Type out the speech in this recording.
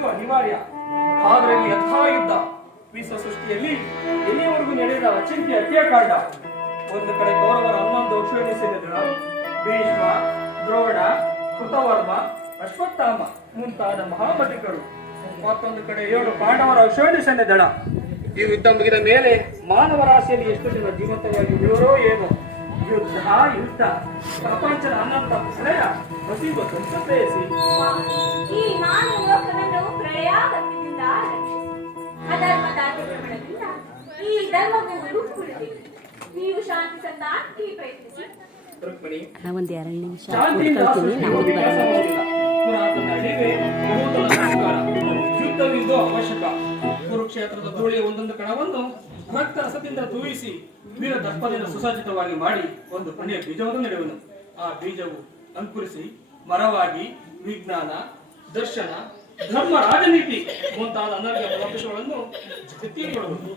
ನಡೆಸುವುದು ಅನಿವಾರ್ಯ. ಅದರಲ್ಲಿ ಯಥಾ ಯುದ್ಧ ವಿಶ್ವ ಸೃಷ್ಟಿಯಲ್ಲಿ ಎಲ್ಲಿಯವರೆಗೂ ನಡೆದ ಅಚಿಂತ್ಯ ಹತ್ಯಾಕಾಂಡ. ಒಂದು ಕಡೆ ಕೌರವರ 11 ಅಶ್ವಿನಿ ಸೇನೆದಳ, ಭೀಷ್ಮ, ದ್ರೋಣ, ಕೃತವರ್ಮ, ಅಶ್ವತ್ಥಾಮ ಮುಂತಾದ ಮಹಾಮತಿಕರು. ಮತ್ತೊಂದು ಕಡೆ 7 ಪಾಂಡವರ ಅಶ್ವಿನಿ ಸೇನೆದಳ. ಈ ಯುದ್ಧ ಮುಗಿದ ಮೇಲೆ ಮಾನವ ರಾಶಿಯಲ್ಲಿ ಎಷ್ಟು ಜನ ಜೀವಂತವಾಗಿ ಉಳಿಯವರೋ ಏನೋ. ಯುದ್ಧ ಯುದ್ಧ ಪ್ರಪಂಚದ ಅನಂತ ಪ್ರಳಯ ಹಸಿವ ಸಂತೇಸಿ ಈ ಮಾನವ ಲೋಕವನ್ನು ಪ್ರಳಯಾಗತಿಯಿಂದ ರಕ್ಷಿಸಿ ಅಧರ್ಮದ ಅತಿಕ್ರಮಣದಿಂದ ಈ ಧರ್ಮವು ರೂಪುಗೊಳ್ಳಬೇಕು. ನೀವು ಶಾಂತಿ ಸಂಧಾನಕ್ಕೆ ಪ್ರಯತ್ನಿಸಿ. ನಾವೊಂದು 2 ನಿಮಿಷ ಪುರಾತನ ಅಡಿವೆ ಬಹುತನ ಸಂಸ್ಕಾರ. ಯುದ್ಧವಿದ್ದು ಅವಶ್ಯಕ. ಕುರುಕ್ಷೇತ್ರದ ಧೂಳಿಯ ಒಂದೊಂದು ಕಣವನ್ನು ರಕ್ತ ರಸದಿಂದ ತೂಯಿಸಿ ವೀರ ದರ್ಪದಿಂದ ಸುಸಜ್ಜಿತವಾಗಿ ಮಾಡಿ ಒಂದು ಪುಣ್ಯ ಬೀಜವನ್ನು ನೆಡುವನು. ಆ ಬೀಜವು ಅಂಕುರಿಸಿ ಮರವಾಗಿ ವಿಜ್ಞಾನ, ದರ್ಶನ, ಧರ್ಮ, ರಾಜನೀತಿ ಮುಂತಾದ ಅನರ್ಘ ಫಲಾಂಶಗಳನ್ನು ಜಗತ್ತಿಗೆ ಕೊಡುವುದು.